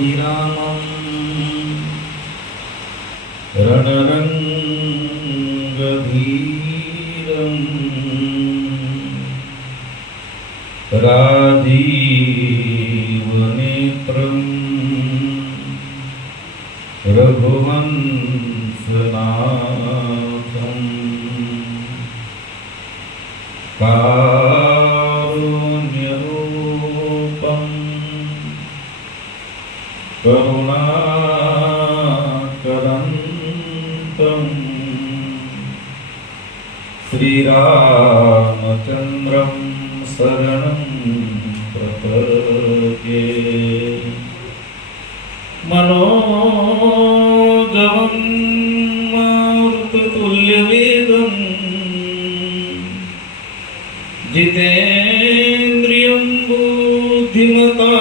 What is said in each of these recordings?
रघुपतिरामं रणरङ्गधीरं राजीवनेत्रं रघुवंशनाथं कारुण्यरूपं करुणाकरन्तं श्रीरामचन्द्रं शरणं प्रपद्ये। मनोजवं मारुततुल्यवेगं जितेन्द्रियं बुद्धिमतां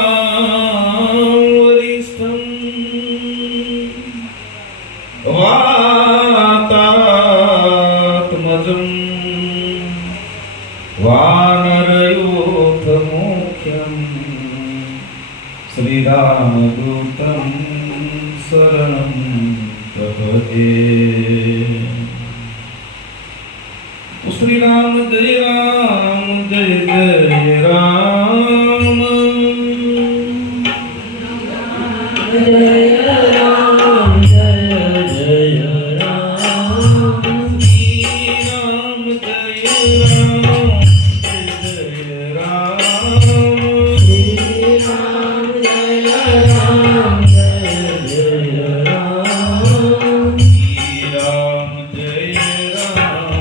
वरिष्ठं वातात्मजं वानरयोधमुख्यं श्रीरामदूतं शरणं प्रपद्ये। श्रीराम जय राम जय जय राम जय राम जय जय राम श्रीराम जय राम जय राम श्रीराम जय राम जय जय राम श्रीराम जय राम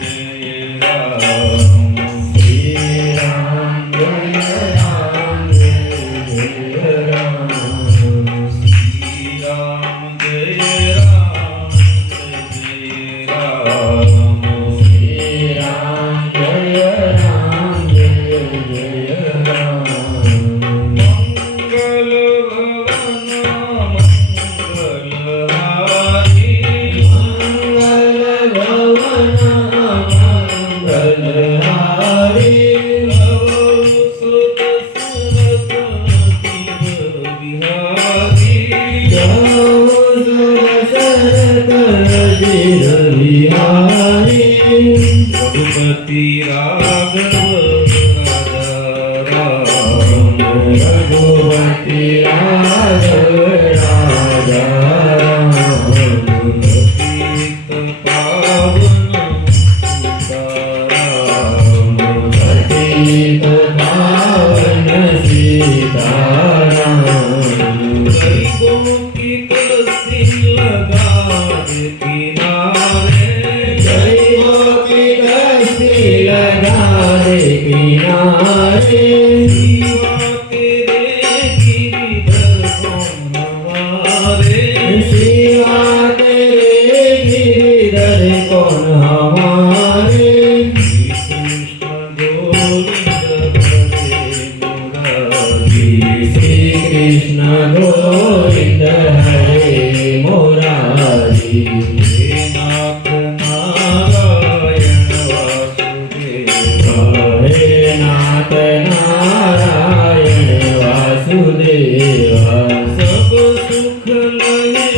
जय राम श्रीराम जय राम जय राम श्रीराम जय राम जय राम श्रीराम जय राम जय जय राम मंगल भवन मंगलहारी मंगल भवन मंगलहारी सुत सुरपति बिहारी रघुपति राघव राजा राम रघुपति राघव राजा पतित पावन सीताराम पतित पावन सीताराम गरीबों की तुलसी लगा दे किनारे गरीबों की कस्ती लगा दे किनारे जीवा तेरे गिरिधर कौन हमारे शिवा तेरे गिरिधर कौन हमारे कृष्ण गोविंद हरे मुरारी श्री कृष्ण गोविंद हरे मुरारी हे नाथ नारायण वासुदेव हरे नाथ नारायण वासुदेवा सब सुख लहे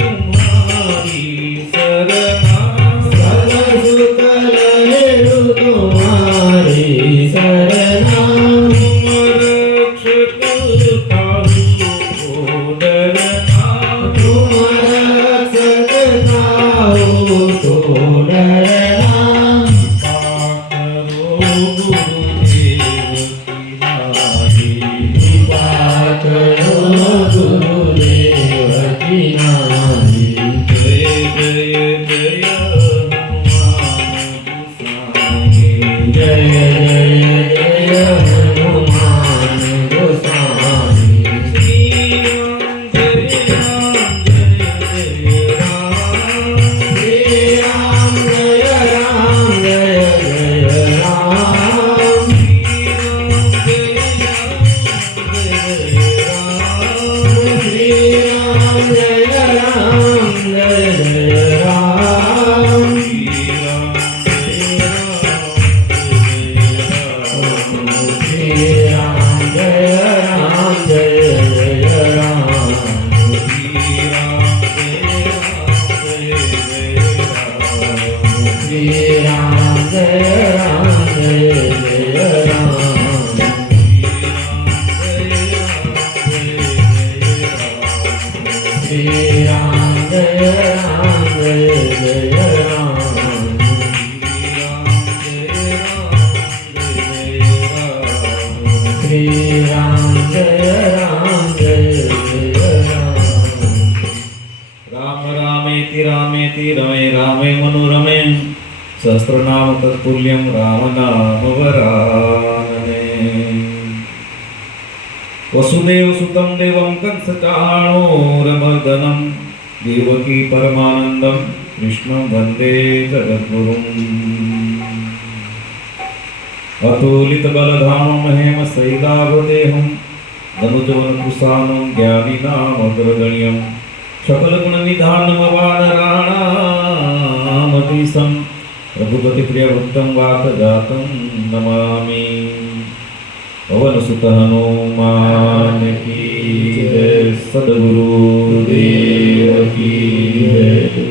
तुम्हारी शरणा सब सुख लहे तुम्हारी शरणा तुम रक्षक काहू को डरना तुम रक्षक काहू को डरना कृपा करो गुरुदेव की नारी कृपा करो गुरुदेव की नारी जय जय जय हनुमान गोसाई जय जय जय हनुमान गोसाई श्री राम जय राम जय जय राम श्री राम जय राम जय जय राम श्री राम जय राम जय जय राम श्रीराम जय राम जय जय राम श्रीराम जय राम जय जय राम श्रीराम जय राम जय जय राम राम रामेति रामेति रमे रामे मनोरमे सहस्रनाम तत्पुल्यं राम नाम वरानने वसुदेव सुतं देवं कंसचाणूरमर्दनं देवकी परमानन्दं कृष्णं वन्दे जगद्गुरुम् अतुलितबलधामं हेमशैलाभदेहं धनुजवनकुशानं ज्ञानिनामग्रगण्यं सकलगुणनिधानमवानराणामतीशं रघुपतिप्रियवृत्तं वातजातं नमामि पवनसुत हनुमान की जय सद्गुरुदेव की जय